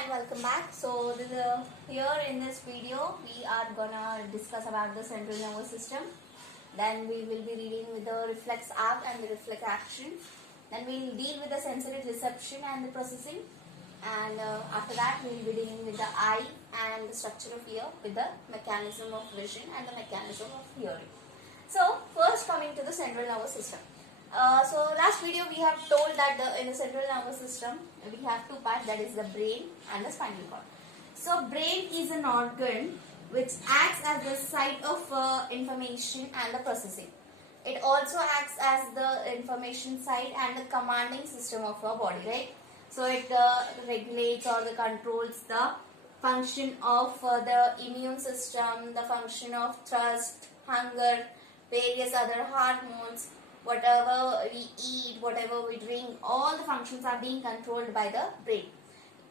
and welcome back. So here in this video we are gonna discuss about the central nervous system. Then we will be reading with the reflex act and the reflex action. Then we will deal with the sensory reception and the processing. And after that we will be dealing with the eye and the structure of ear with the mechanism of vision and the mechanism of hearing. So first coming to the central nervous system. So last video we have told that in the central nervous system we have two parts, that is the brain and the spinal cord. So brain is an organ which acts as the site of information and the processing. It also acts as the information site and the commanding system of our body, right? So it regulates or the controls the function of the immune system, the function of thirst, hunger, various other hormones, whatever we eat, whatever we drink, all the functions are being controlled by the brain.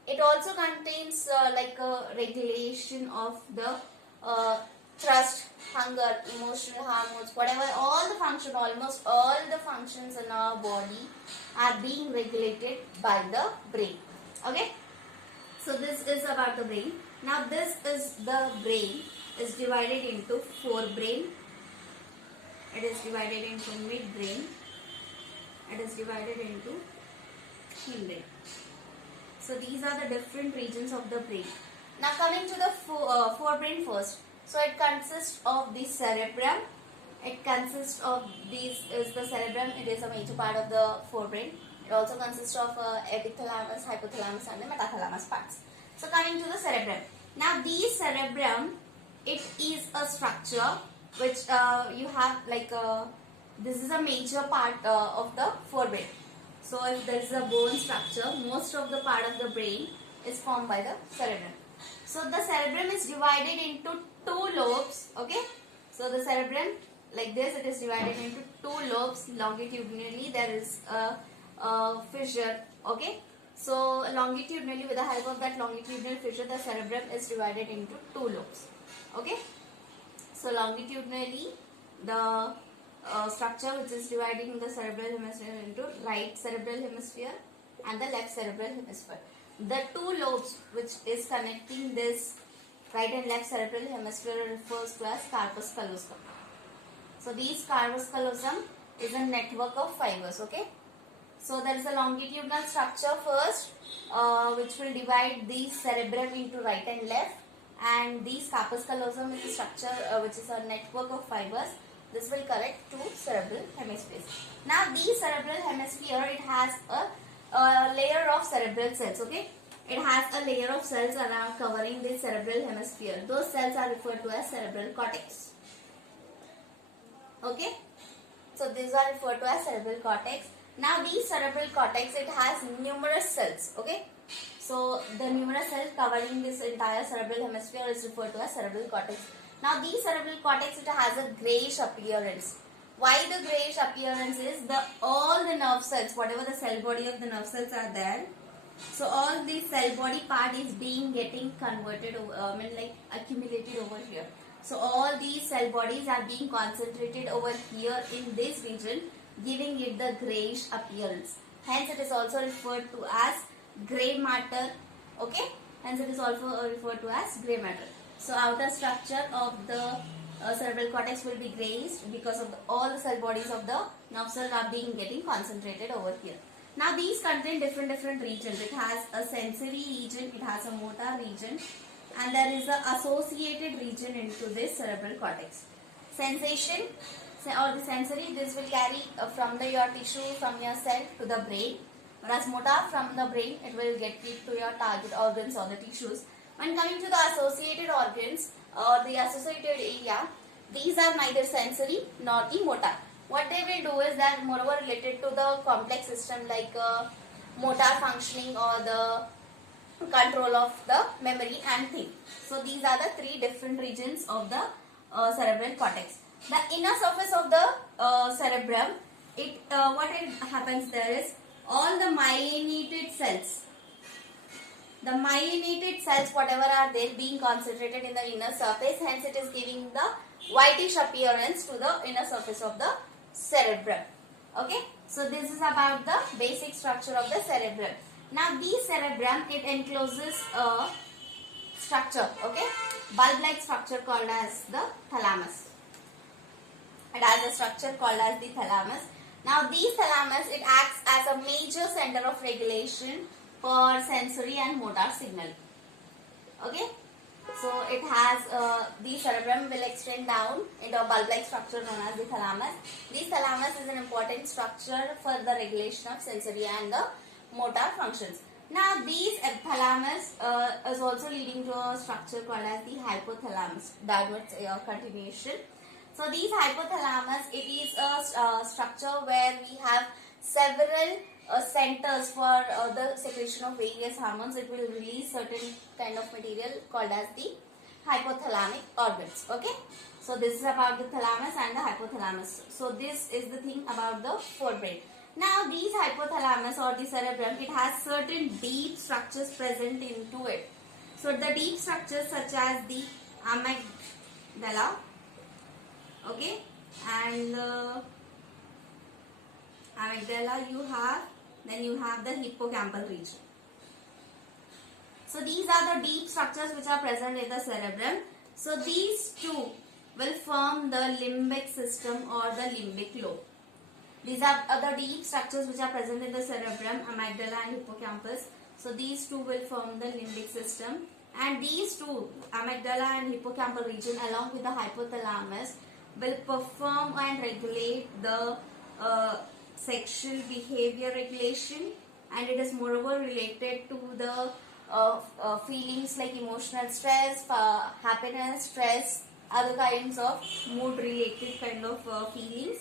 It also contains like a regulation of the thirst, hunger, emotional hormones, whatever, all the function, almost all the functions in our body are being regulated by the brain. Okay, so this is about the brain. Now this is the brain is divided into forebrain. It is divided into midbrain. It is divided into hindbrain. So these are the different regions of the brain. Now coming to the forebrain first. So it consists of the cerebrum. It consists of these is the cerebrum. It is a major part of the forebrain. It also consists of epithalamus, hypothalamus, and the metathalamus parts. So coming to the cerebrum. Now these cerebrum, it is a structure which you have like this is a major part of the forebrain. So if there is a bone structure, most of the part of the brain is formed by the cerebrum. So the cerebrum is divided into two lobes. Okay, so the cerebrum like this, it is divided into two lobes longitudinally. There is a fissure. Okay, so longitudinally, with the help of that longitudinal fissure, the cerebrum is divided into two lobes. Okay, so longitudinally, the structure which is dividing the cerebral hemisphere into right cerebral hemisphere and the left cerebral hemisphere. The two lobes which is connecting this right and left cerebral hemisphere refers to as corpus callosum. So these corpus callosum is a network of fibers. Okay, so there is a longitudinal structure first which will divide the cerebrum into right and left, and these corpus callosum is a structure which is a network of fibers. This will connect to cerebral hemispheres. Now these cerebral hemisphere, it has a layer of cerebral cells. Okay, it has a layer of cells around covering the cerebral hemisphere. Those cells are referred to as cerebral cortex. Okay, so these are referred to as cerebral cortex. Now these cerebral cortex, it has numerous cells. Okay, so the numerous cells covering this entire cerebral hemisphere is referred to as cerebral cortex. Now these cerebral cortex, it has a greyish appearance. Why the greyish appearance is all the nerve cells, whatever the cell body of the nerve cells are there. So all the cell body part is getting converted, like accumulated over here. So all these cell bodies are being concentrated over here in this region, giving it the greyish appearance. Hence it is also referred to as grey matter. Okay, hence it is also referred to as grey matter. So outer structure of the cerebral cortex will be greyish because of all the cell bodies of the nerve cells are getting concentrated over here. Now these contain different regions. It has a sensory region, it has a motor region, and there is an associated region into this cerebral cortex. Sensation or the sensory, this will carry from your tissue, from your cell to the brain. Whereas motor, from the brain, it will get it to your target organs or the tissues. When coming to the associated organs or the associated area, these are neither sensory nor the motor. What they will do is that moreover related to the complex system like motor functioning or the control of the memory and think. So these are the three different regions of the cerebral cortex. The inner surface of the cerebrum, what happens there is all the myelinated cells. The myelinated cells, whatever are there, being concentrated in the inner surface. Hence it is giving the whitish appearance to the inner surface of the cerebrum. Okay, so this is about the basic structure of the cerebrum. Now the cerebrum, it encloses a structure, okay, bulb-like structure called as the thalamus. It has a structure called as the thalamus. Now the thalamus, it acts as a major center of regulation for sensory and motor signal. Okay, so it has the cerebrum will extend down into a bulb-like structure known as the thalamus. The thalamus is an important structure for the regulation of sensory and the motor functions. Now these thalamus is also leading to a structure called as the hypothalamus, downwards continuation. So these hypothalamus, it is a structure where we have several centers for the secretion of various hormones. It will release certain kind of material called as the hypothalamic organs. Okay, so this is about the thalamus and the hypothalamus. So this is the thing about the forebrain. Now these hypothalamus or the cerebrum, it has certain deep structures present into it. So the deep structures such as the amygdala, okay, and amygdala you have, then you have the hippocampal region. So these are the deep structures which are present in the cerebrum. So these two will form the limbic system or the limbic lobe. These are other deep structures which are present in the cerebrum, amygdala and hippocampus. So these two will form the limbic system, and these two, amygdala and hippocampal region along with the hypothalamus, will perform and regulate the sexual behavior regulation, and it is moreover related to the feelings like emotional stress, happiness, stress, other kinds of mood related kind of feelings.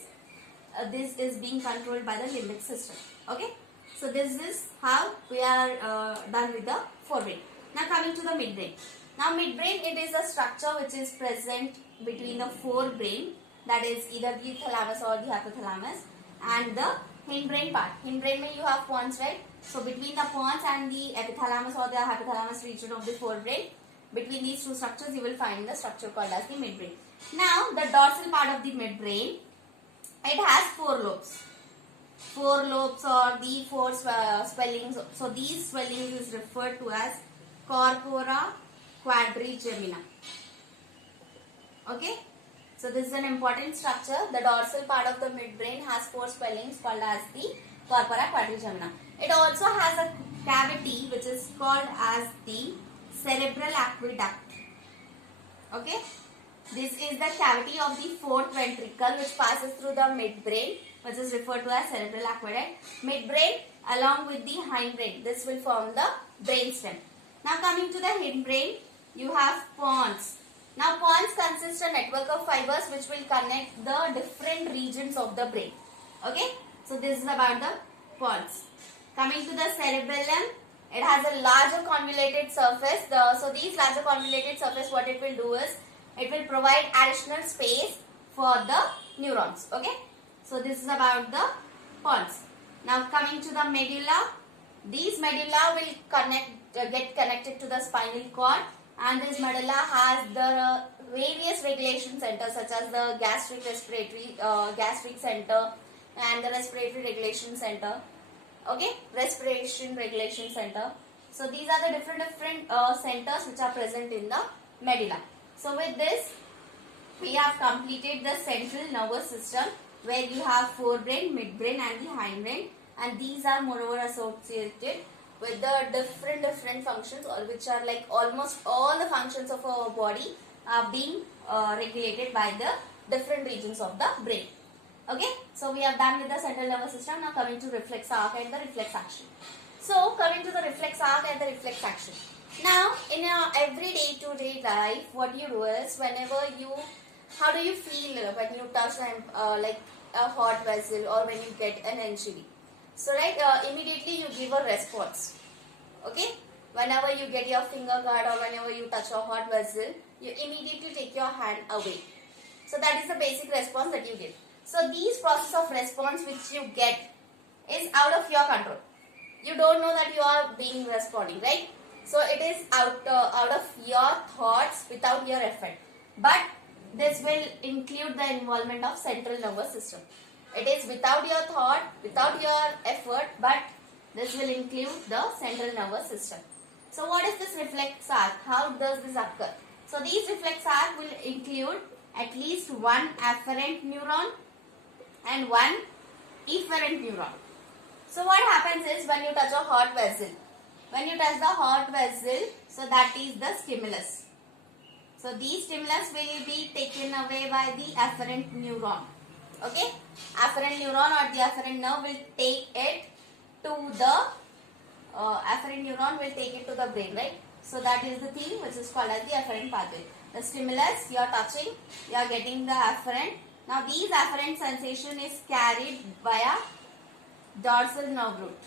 This is being controlled by the limbic system. Okay, so this is how we are done with the forebrain. Now coming to the midbrain. Now midbrain, it is a structure which is present between the forebrain, that is either the thalamus or the hypothalamus, and the hindbrain part. Hindbrain means you have pons, right? So between the pons and the epithalamus or the hypothalamus region of the forebrain, between these two structures you will find the structure called as the midbrain. Now the dorsal part of the midbrain, it has four lobes. Four lobes or the four swellings. So these swellings is referred to as corpora quadrigemina. Okay. So this is an important structure. The dorsal part of the midbrain has four swellings called as the corpora quadrigemina. It also has a cavity which is called as the cerebral aqueduct. Okay. This is the cavity of the fourth ventricle which passes through the midbrain, which is referred to as cerebral aqueduct. Midbrain along with the hindbrain, this will form the brainstem. Now coming to the hindbrain, you have pons. Now pons consist a network of fibers which will connect the different regions of the brain. Okay, so this is about the pons. Coming to the cerebellum, it has a larger convoluted surface. So these larger convoluted surface, what it will do is, it will provide additional space for the neurons. Okay, so this is about the pons. Now coming to the medulla, these medulla will get connected to the spinal cord, and this medulla has the various regulation centers such as the gastric center and the respiratory regulation center. Okay, respiration regulation center. So these are the different centers which are present in the medulla. So with this, we have completed the central nervous system where you have forebrain, midbrain and the hindbrain, and these are moreover associated with the different functions, or which are like almost all the functions of our body are being regulated by the different regions of the brain. Okay, so we have done with the central nervous system. Now coming to reflex arc and the reflex action. So coming to the reflex arc and the reflex action. Now in your everyday to day life, what you do is, how do you feel when you touch like a hot vessel or when you get an injury? So right, immediately you give a response. Okay, whenever you get your finger cut or whenever you touch a hot vessel, you immediately take your hand away. So that is the basic response that you give. So these process of response which you get is out of your control. You don't know that you are being responding, right? So it is out of your thoughts without your effort. But this will include the involvement of central nervous system. It is without your thought, without your effort, but This will include the central nervous system. So what is this reflex arc? How does this occur? So these reflex arc will include at least one afferent neuron and one efferent neuron. So what happens is when you touch a hot vessel, so that is the stimulus. So these stimulus will be taken away by the afferent neuron. Okay, afferent neuron or the afferent nerve will take it to the brain, right? So that is the thing which is called as the afferent pathway. The stimulus you are touching, you are getting the afferent. Now these afferent sensation is carried via dorsal nerve root.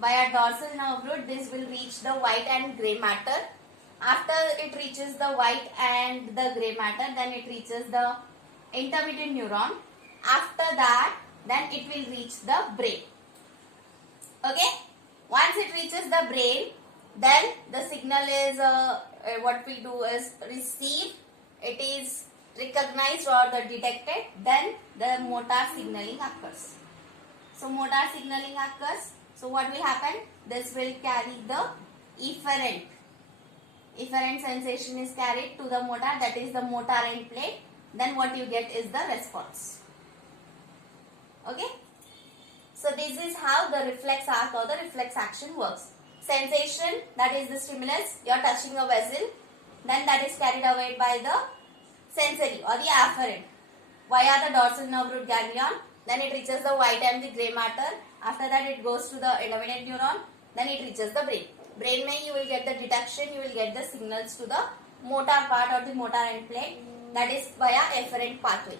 Via dorsal nerve root, this will reach the white and grey matter. After it reaches the white and the grey matter, then it reaches the intermediate neuron. After that, then it will reach the brain. Okay? Once it reaches the brain, then the signal is, what we do is receive, it is recognized or the detected, then the motor signaling occurs. So motor signaling occurs. So what will happen? This will carry the efferent. Efferent sensation is carried to the motor, that is the motor end plate. Then what you get is the response. Okay? So this is how the reflex arc or the reflex action works. Sensation, that is the stimulus, you are touching a vessel, then that is carried away by the sensory or the afferent via the dorsal nerve root ganglion. Then it reaches the white and the grey matter. After that it goes to the intermediate neuron. Then it reaches the brain. Brain mein you will get the detection, you will get the signals to the motor part or the motor end plate. That is via afferent pathway.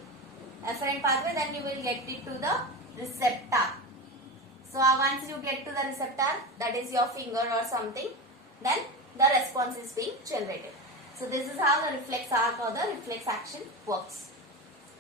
Afferent pathway, then you will get it to the receptor. So once you get to the receptor, that is your finger or something, then the response is being generated. So this is how the reflex arc or the reflex action works.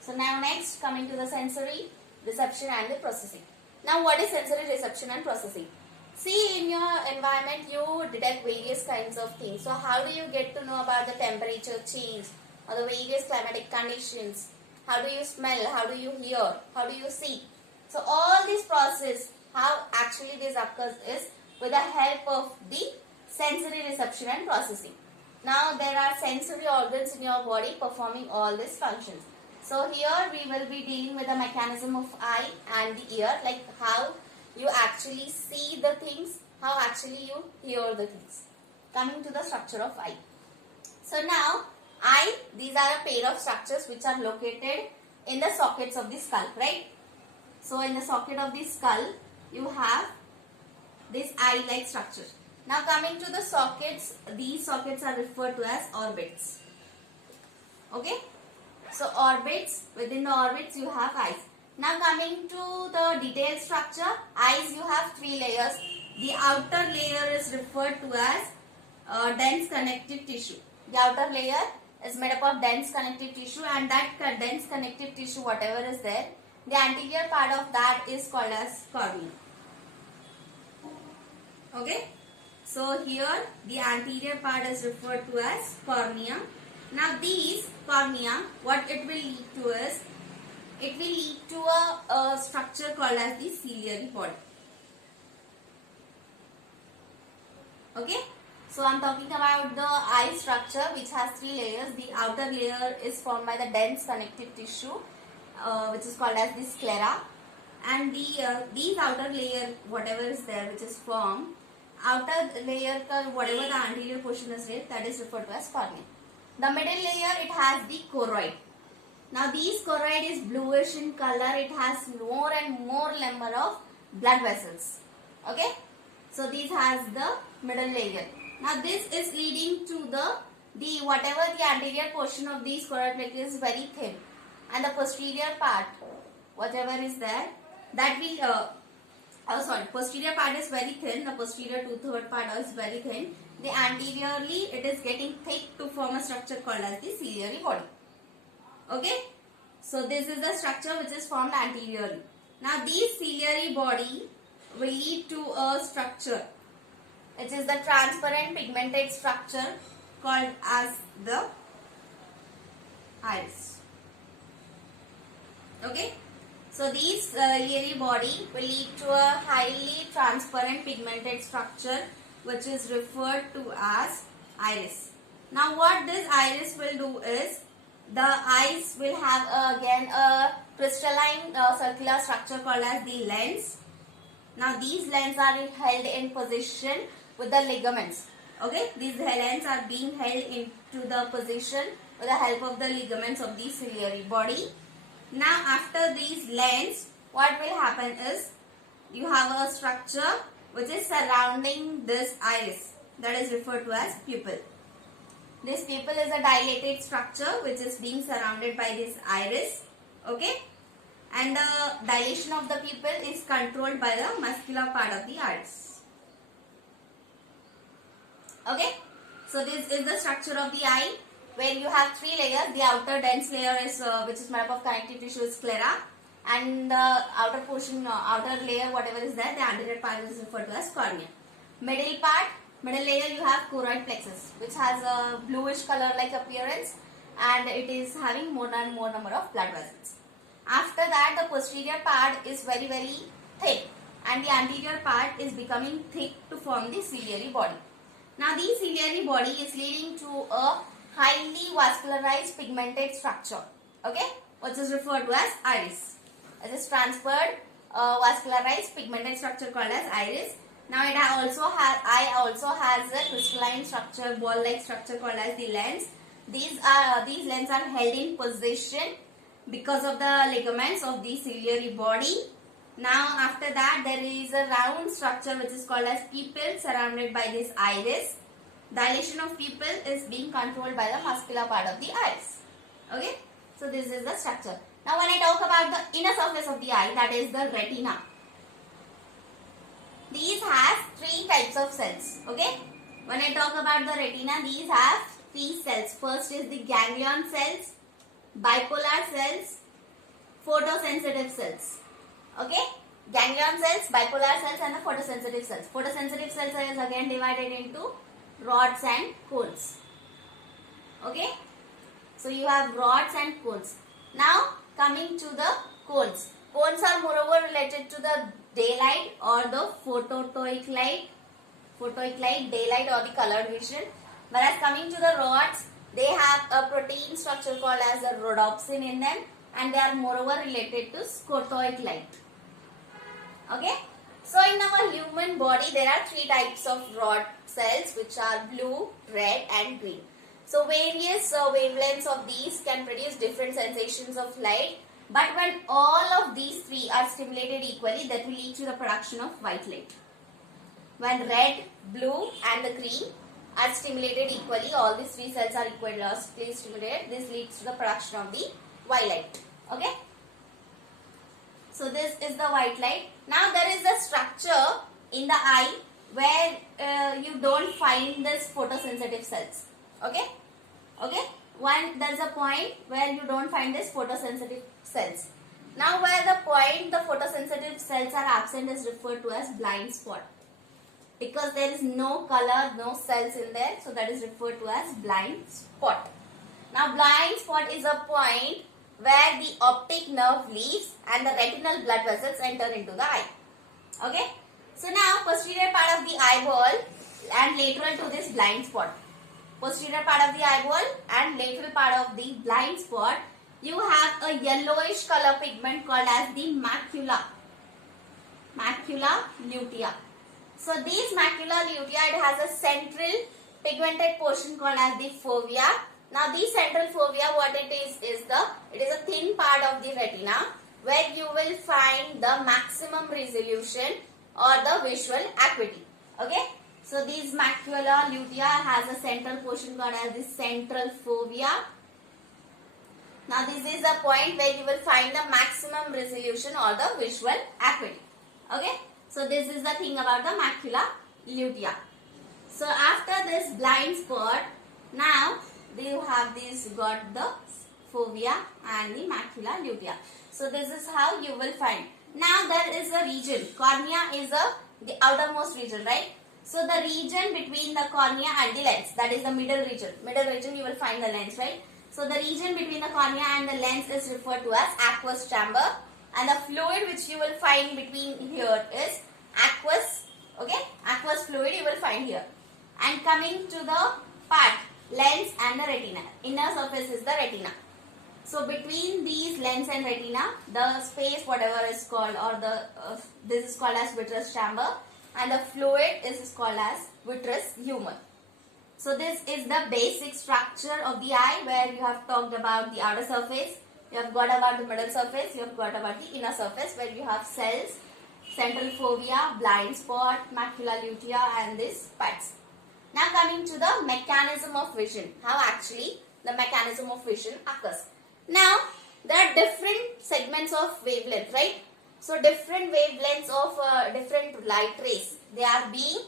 So now next, coming to the sensory reception and the processing. Now what is sensory reception and processing? See, in your environment you detect various kinds of things. So how do you get to know about the temperature change or the various climatic conditions? How do you smell? How do you hear? How do you see? So all this process, how actually this occurs is with the help of the sensory reception and processing. Now there are sensory organs in your body performing all these functions. So here we will be dealing with the mechanism of eye and the ear, like how you actually see the things, how actually you hear the things. Coming to the structure of eye. So now eye, these are a pair of structures which are located in the sockets of the skull, right? So in the socket of the skull, you have this eye-like structure. Now coming to the sockets, these sockets are referred to as orbits. Okay? So orbits, within the orbits you have eyes. Now coming to the detailed structure, eyes you have three layers. The outer layer is referred to as dense connective tissue. The outer layer is made up of dense connective tissue, and that dense connective tissue, whatever is there, the anterior part of that is called as cornea. Okay? So here the anterior part is referred to as cornea. Now these cornea, what it will lead to is, it will lead to a structure called as the ciliary body. Okay? So I am talking about the eye structure which has three layers. The outer layer is formed by the dense connective tissue which is called as the sclera, and these outer layer, whatever is there which is formed, outer layer whatever the anterior portion is there, that is referred to as cornea. The middle layer, it has the choroid. Now these choroid is bluish in color, it has more and more number of blood vessels. Okay? So this has the middle layer. Now this is leading to the whatever the anterior portion of these choroid is very thin, and the posterior part, whatever is there, that will posterior part is very thin, the posterior 2/3 part is very thin. The anteriorly it is getting thick to form a structure called as the ciliary body. Okay? So this is the structure which is formed anteriorly. Now these ciliary body will lead to a structure which is the transparent pigmented structure called as the iris. Okay? So these ciliary body will lead to a highly transparent pigmented structure which is referred to as iris. Now what this iris will do is, the eyes will have again a crystalline circular structure called as the lens. Now these lens are held in position with the ligaments. Okay, these lens are being held into the position with the help of the ligaments of the ciliary body. Now after these lens, what will happen is, you have a structure which is surrounding this iris, that is referred to as pupil. This pupil is a dilated structure which is being surrounded by this iris. Okay, and the dilation of the pupil is controlled by the muscular part of the iris. Okay, so this is the structure of the eye, where you have three layers. The outer dense layer is which is made up of connective tissue is sclera, and the outer portion, outer layer, whatever is there, the anterior part is referred to as cornea. Middle layer you have choroid plexus, which has a bluish color like appearance, and it is having more and more number of blood vessels. After that, the posterior part is very thick, and the anterior part is becoming thick to form the ciliary body. Now the ciliary body is leading to a highly vascularized pigmented structure, okay, which is referred to as iris. It is transferred vascularized pigmented structure called as iris. Now it eye also has a crystalline structure, ball-like structure called as the lens. These lens are held in position because of the ligaments of the ciliary body. Now after that, there is a round structure which is called as pupil surrounded by this iris. Dilation of pupil is being controlled by the muscular part of the iris. Okay, so this is the structure. Now when I talk about the inner surface of the eye, that is the retina. These have three types of cells. Okay, when I talk about the retina, these have three cells. First is the ganglion cells, bipolar cells, photosensitive cells. Okay, ganglion cells, bipolar cells, and the photosensitive cells. Photosensitive cells is again divided into rods and cones. Okay, so you have rods and cones. Now coming to the cones. Cones are moreover related to the daylight or the phototoic light, daylight or the colored vision. Whereas coming to the rods, they have a protein structure called as a rhodopsin in them, and they are moreover related to scotoic light. Okay, so in our human body there are three types of rod cells, which are blue, red and green. So various wavelengths of these can produce different sensations of light, but when all of these three are stimulated equally, that will lead to the production of white light. When red, blue and the green are stimulated equally, all these three cells are equally stimulated, this leads to the production of the white light. Okay, so this is the white light. Now there is a structure in the eye where you don't find this photosensitive cells. Okay, there is a point where you don't find this photosensitive cells. Now where the point the photosensitive cells are absent is referred to as blind spot, because there is no color, no cells in there, so that is referred to as blind spot. Now blind spot is a point where the optic nerve leaves and the retinal blood vessels enter into the eye. Okay, so now posterior part of the eyeball and lateral to this blind spot. Posterior part of the eyeball and lateral part of the blind spot, you have a yellowish color pigment called as the macula lutea. So this macula lutea, it has a central pigmented portion called as the fovea. Now the central fovea, what it is a thin part of the retina where you will find the maximum resolution or the visual acuity. Okay, so this macula lutea has a central portion called as the central fovea. Now this is the point where you will find the maximum resolution or the visual acuity. Okay, so this is the thing about the macula lutea. So after this blind spot, now you have got the fovea and the macula lutea. So this is how you will find. Now there is a region. Cornea is the outermost region, right? So the region between the cornea and the lens, that is the middle region. Middle region you will find the lens, right? So the region between the cornea and the lens is referred to as aqueous chamber. and the fluid which you will find between here is aqueous. Okay, aqueous fluid you will find here. And coming to the part, lens and the retina. Inner surface is the retina. So between these lens and retina, the space whatever is called, or the this is called as vitreous chamber, and the fluid is called as vitreous humor. So this is the basic structure of the eye, where you have talked about the outer surface, you have got about the middle surface, you have got about the inner surface, where you have cells, central fovea, blind spot, macula lutea, and these parts. Now coming to the mechanism of vision, how actually the mechanism of vision occurs. Now there are different segments of wavelength, right? So different wavelengths of different light rays, they are being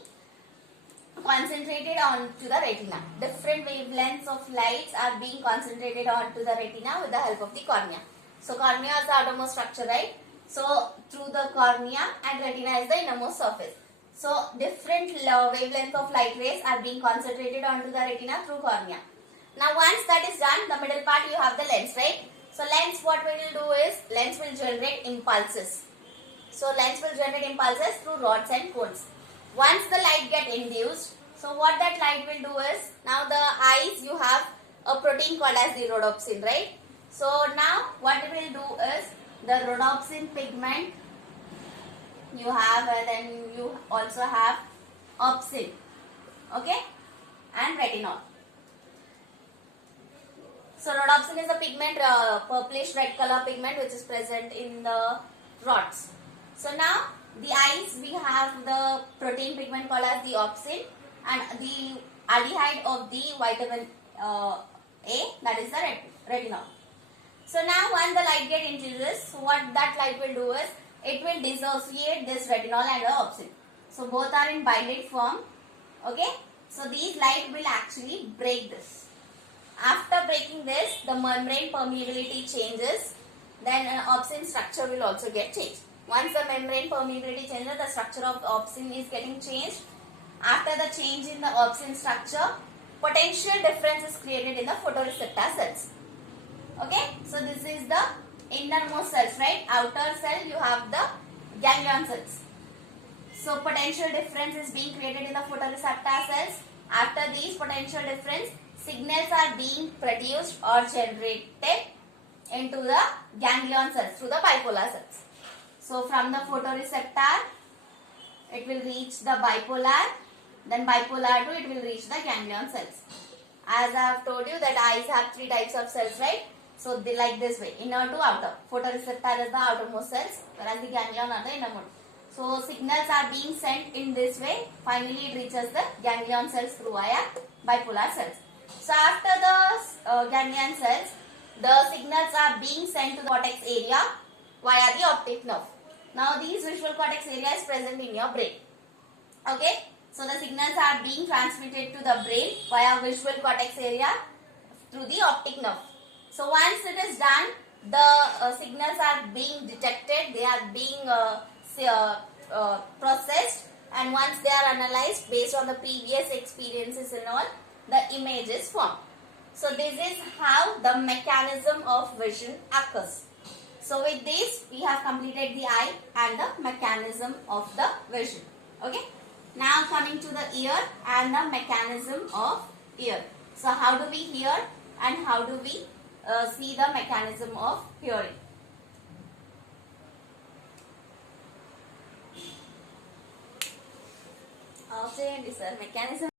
concentrated onto the retina. Different wavelengths of lights are being concentrated onto the retina with the help of the cornea. So cornea is the outermost structure, right? So through the cornea, and retina is the innermost surface. So different wavelengths of light rays are being concentrated onto the retina through cornea. Now once that is done, the middle part you have the lens, right? So lens, what we will do is, lens will generate impulses. So lens will generate impulses through rods and cones. Once the light get induced, so what that light will do is, now the eyes you have a protein called as the rhodopsin, right? So now what it will do is, the rhodopsin pigment you have, and then you also have opsin, okay, and retinol. So rhodopsin is a pigment, purplish red color pigment which is present in the rods. So now the eyes, we have the protein pigment called as the opsin, and the aldehyde of the vitamin A, that is the retinol. So now when the light get introduced, so what that light will do is, it will dissociate this retinol and the opsin. So both are in binded form, okay. So these light will actually break this. After breaking this, the membrane permeability changes, then an opsin structure will also get changed. Once the membrane permeability changes, the structure of opsin is getting changed. After the change in the opsin structure, potential difference is created in the photoreceptor cells. Okay, so this is the innermost cells, right? Outer cell you have the ganglion cells. So potential difference is being created in the photoreceptor cells. After these potential difference, signals are being produced or generated into the ganglion cells through the bipolar cells. So from the photoreceptor, it will reach the bipolar, then bipolar 2 it will reach the ganglion cells. As I have told you that eyes have 3 types of cells, right? So they like this way, inner to outer. Photoreceptor is the outermost cells, whereas the ganglion are the innermost. So signals are being sent in this way. Finally it reaches the ganglion cells through via bipolar cells. So after the ganglion cells, the signals are being sent to the cortex area via the optic nerve. Now these visual cortex area is present in your brain. Okay, so the signals are being transmitted to the brain via visual cortex area through the optic nerve. So once it is done, the signals are being detected, they are being processed, and once they are analyzed based on the previous experiences and all, the image is formed. So this is how the mechanism of vision occurs. So with this, we have completed the eye and the mechanism of the vision. Okay. Now coming to the ear and the mechanism of ear. So how do we hear and how do we see the mechanism of hearing? Say sir, mechanism.